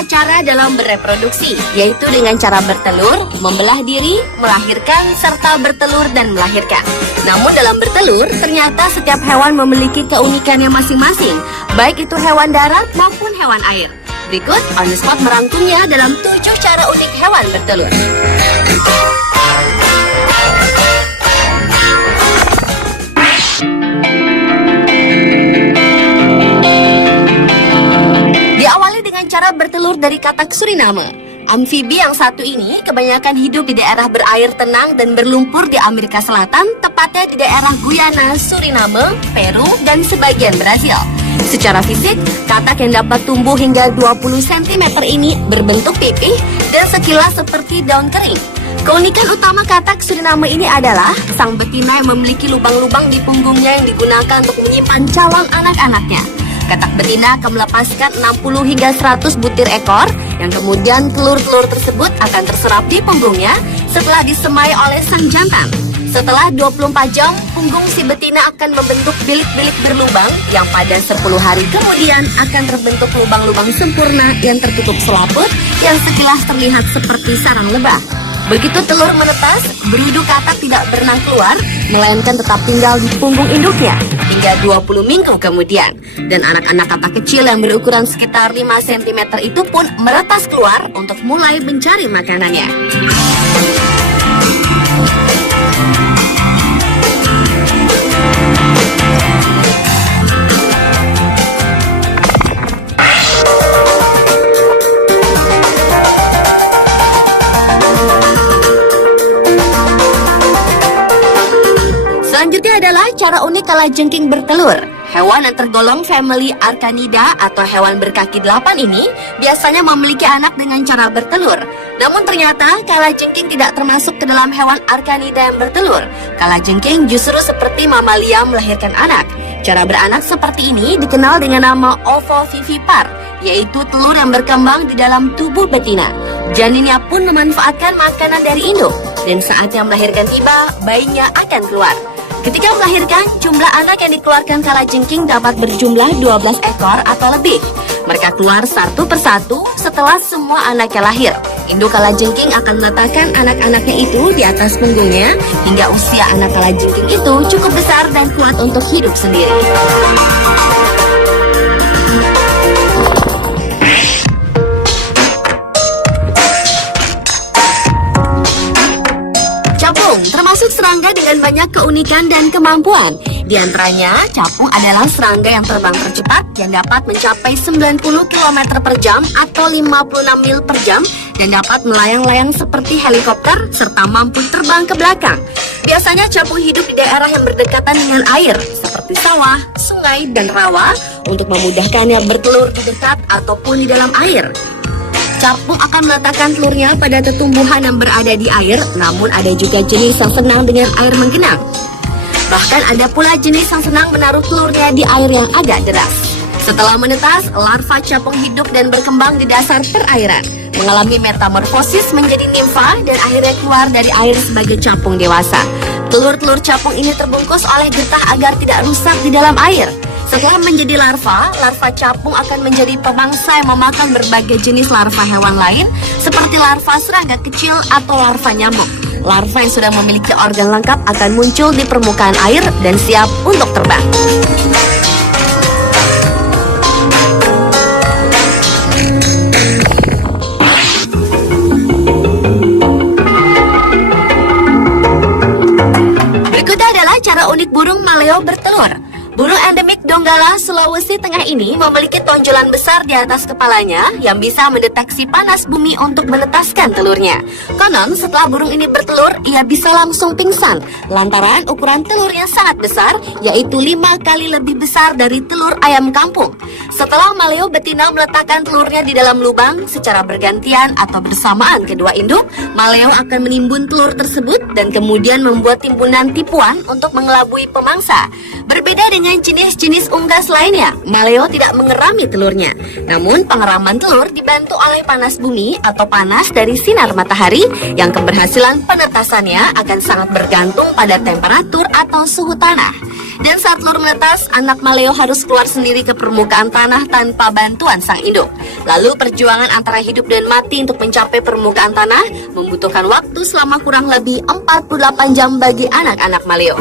beberapa cara dalam bereproduksi, yaitu dengan cara bertelur, membelah diri, melahirkan, serta bertelur dan melahirkan. Namun dalam bertelur, ternyata setiap hewan memiliki keunikannya masing-masing, baik itu hewan darat maupun hewan air. Berikut On The Spot merangkumnya dalam 7 cara unik hewan bertelur. Diawali dengan cara bertelur dari katak Suriname. Amfibi yang satu ini kebanyakan hidup di daerah berair tenang dan berlumpur di Amerika Selatan, tepatnya di daerah Guyana, Suriname, Peru, dan sebagian Brazil. Secara fisik, katak yang dapat tumbuh hingga 20 cm ini berbentuk pipih dan sekilas seperti daun kering. Keunikan utama katak Suriname ini adalah sang betina yang memiliki lubang-lubang di punggungnya yang digunakan untuk menyimpan calon anak-anaknya. Katak betina akan melepaskan 60 hingga 100 butir ekor yang kemudian telur-telur tersebut akan terserap di punggungnya setelah disemai oleh sang jantan. Setelah 24 jam, punggung si betina akan membentuk bilik-bilik berlubang yang pada 10 hari kemudian akan terbentuk lubang-lubang sempurna yang tertutup selaput yang sekilas terlihat seperti sarang lebah. Begitu telur menetas, berudu katak tidak berenang keluar, melainkan tetap tinggal di punggung induknya hingga 20 minggu kemudian. Dan anak-anak katak kecil yang berukuran sekitar 5 cm itu pun meretas keluar untuk mulai mencari makanannya. Selanjutnya adalah cara unik kalajengking bertelur. Hewan yang tergolong family Archanida atau hewan berkaki 8 ini biasanya memiliki anak dengan cara bertelur. Namun ternyata kalajengking tidak termasuk ke dalam hewan Archanida yang bertelur. Kalajengking justru seperti mamalia melahirkan anak. Cara beranak seperti ini dikenal dengan nama ovovivipar, yaitu telur yang berkembang di dalam tubuh betina. Janinnya pun memanfaatkan makanan dari induk, dan saat yang melahirkan tiba, bayinya akan keluar. Ketika melahirkan, jumlah anak yang dikeluarkan kalajengking dapat berjumlah 12 ekor atau lebih. Mereka keluar satu persatu setelah semua anaknya lahir. Induk kalajengking akan meletakkan anak-anaknya itu di atas punggungnya hingga usia anak kalajengking itu cukup besar dan kuat untuk hidup sendiri. Capung termasuk serangga dengan banyak keunikan dan kemampuan. Di antaranya, capung adalah serangga yang terbang tercepat yang dapat mencapai 90 km per jam atau 56 mil per jam dan dapat melayang-layang seperti helikopter serta mampu terbang ke belakang. Biasanya capung hidup di daerah yang berdekatan dengan air seperti sawah, sungai, dan rawa untuk memudahkannya bertelur di dekat ataupun di dalam air. Capung akan meletakkan telurnya pada tumbuhan yang berada di air, namun ada juga jenis yang senang dengan air menggenang. Bahkan ada pula jenis yang senang menaruh telurnya di air yang agak deras. Setelah menetas, larva capung hidup dan berkembang di dasar perairan, mengalami metamorfosis menjadi nimfa dan akhirnya keluar dari air sebagai capung dewasa. Telur-telur capung ini terbungkus oleh getah agar tidak rusak di dalam air. Setelah menjadi larva, larva capung akan menjadi pemangsa yang memakan berbagai jenis larva hewan lain seperti larva serangga kecil atau larva nyamuk. Larva yang sudah memiliki organ lengkap akan muncul di permukaan air dan siap untuk terbang. Berikutnya adalah cara unik burung maleo bertelur. Burung endemik Donggala, Sulawesi Tengah ini memiliki tonjolan besar di atas kepalanya yang bisa mendeteksi panas bumi untuk menetaskan telurnya. Konon, setelah burung ini bertelur, ia bisa langsung pingsan lantaran ukuran telurnya sangat besar, yaitu 5 kali lebih besar dari telur ayam kampung. Setelah maleo betina meletakkan telurnya di dalam lubang secara bergantian atau bersamaan kedua induk, maleo akan menimbun telur tersebut dan kemudian membuat timbunan tipuan untuk mengelabui pemangsa. Berbeda dengan jenis-jenis jenis unggas lainnya, maleo tidak mengerami telurnya. Namun pengeraman telur dibantu oleh panas bumi atau panas dari sinar matahari yang keberhasilan penetasannya akan sangat bergantung pada temperatur atau suhu tanah. Dan saat telur menetas, anak maleo harus keluar sendiri ke permukaan tanah tanpa bantuan sang induk. Lalu perjuangan antara hidup dan mati untuk mencapai permukaan tanah membutuhkan waktu selama kurang lebih 48 jam bagi anak-anak maleo.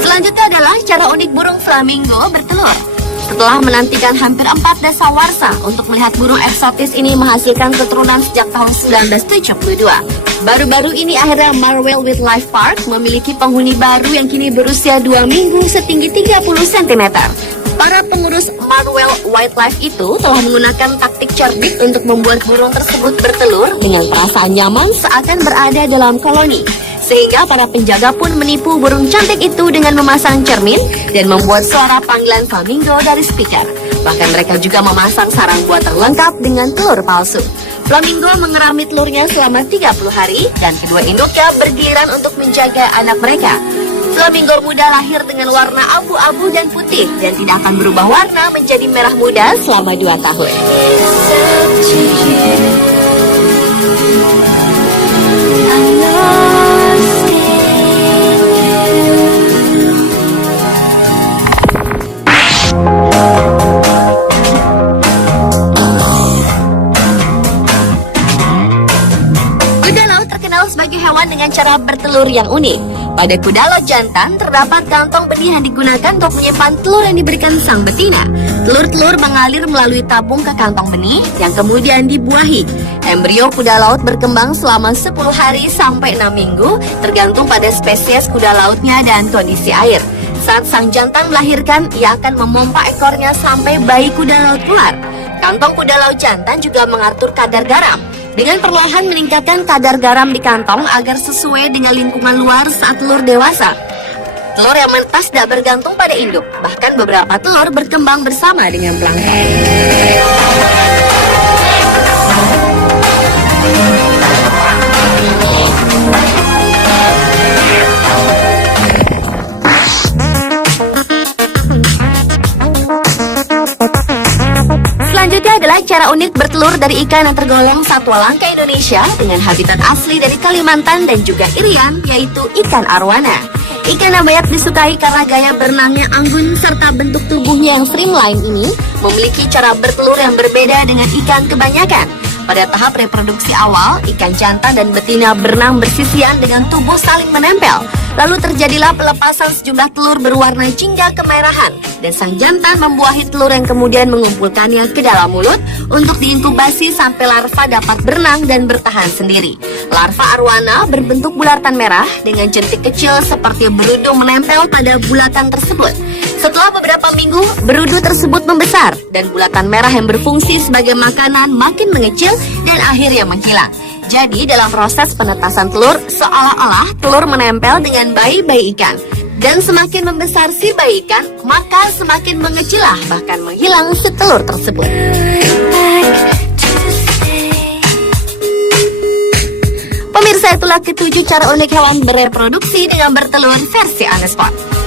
Selanjutnya adalah cara unik burung flamingo bertelur. Setelah menantikan hampir 4 dasawarsa untuk melihat burung eksotis ini menghasilkan keturunan sejak tahun 1972. Baru-baru ini akhirnya Marwell Wildlife Park memiliki penghuni baru yang kini berusia 2 minggu setinggi 30 cm. Para pengurus Marwell Wildlife itu telah menggunakan taktik cerdik untuk membuat burung tersebut bertelur dengan perasaan nyaman seakan berada dalam koloni. Sehingga para penjaga pun menipu burung cantik itu dengan memasang cermin dan membuat suara panggilan flamingo dari speaker. Bahkan mereka juga memasang sarang buatan lengkap dengan telur palsu. Flamingo mengerami telurnya selama 30 hari dan kedua induknya bergiliran untuk menjaga anak mereka. Flamingo muda lahir dengan warna abu-abu dan putih dan tidak akan berubah warna menjadi merah muda selama 2 tahun. Kuda laut terkenal sebagai hewan dengan cara bertelur yang unik. Pada kuda laut jantan terdapat kantong benih yang digunakan untuk menyimpan telur yang diberikan sang betina. Telur-telur mengalir melalui tabung ke kantong benih yang kemudian dibuahi. Embrio kuda laut berkembang selama 10 hari sampai 6 minggu tergantung pada spesies kuda lautnya dan kondisi air. Saat sang jantan melahirkan, ia akan memompa ekornya sampai bayi kuda laut keluar. Kantong kuda laut jantan juga mengatur kadar garam. Dengan perlahan meningkatkan kadar garam di kantong agar sesuai dengan lingkungan luar saat telur dewasa. Telur yang menetas tidak bergantung pada induk, bahkan beberapa telur berkembang bersama dengan plankton. Selanjutnya adalah cara unik bertelur dari ikan yang tergolong satwa langka Indonesia dengan habitat asli dari Kalimantan dan juga Irian, yaitu ikan arwana. Ikan yang banyak disukai karena gaya berenangnya anggun serta bentuk tubuhnya yang streamline ini memiliki cara bertelur yang berbeda dengan ikan kebanyakan. Pada tahap reproduksi awal, ikan jantan dan betina berenang bersisian dengan tubuh saling menempel. Lalu terjadilah pelepasan sejumlah telur berwarna jingga kemerahan dan sang jantan membuahi telur yang kemudian mengumpulkannya ke dalam mulut untuk diinkubasi sampai larva dapat berenang dan bertahan sendiri. Larva arwana berbentuk bulatan merah dengan jentik kecil seperti berudu menempel pada bulatan tersebut. Setelah beberapa minggu, berudu tersebut membesar dan bulatan merah yang berfungsi sebagai makanan makin mengecil dan akhirnya menghilang. Jadi dalam proses penetasan telur, seolah-olah telur menempel dengan bayi-bayi ikan. Dan semakin membesar si bayi ikan, maka semakin mengecillah bahkan menghilang si telur tersebut. Pemirsa, itulah ketujuh cara unik hewan bereproduksi dengan bertelur versi on the spot.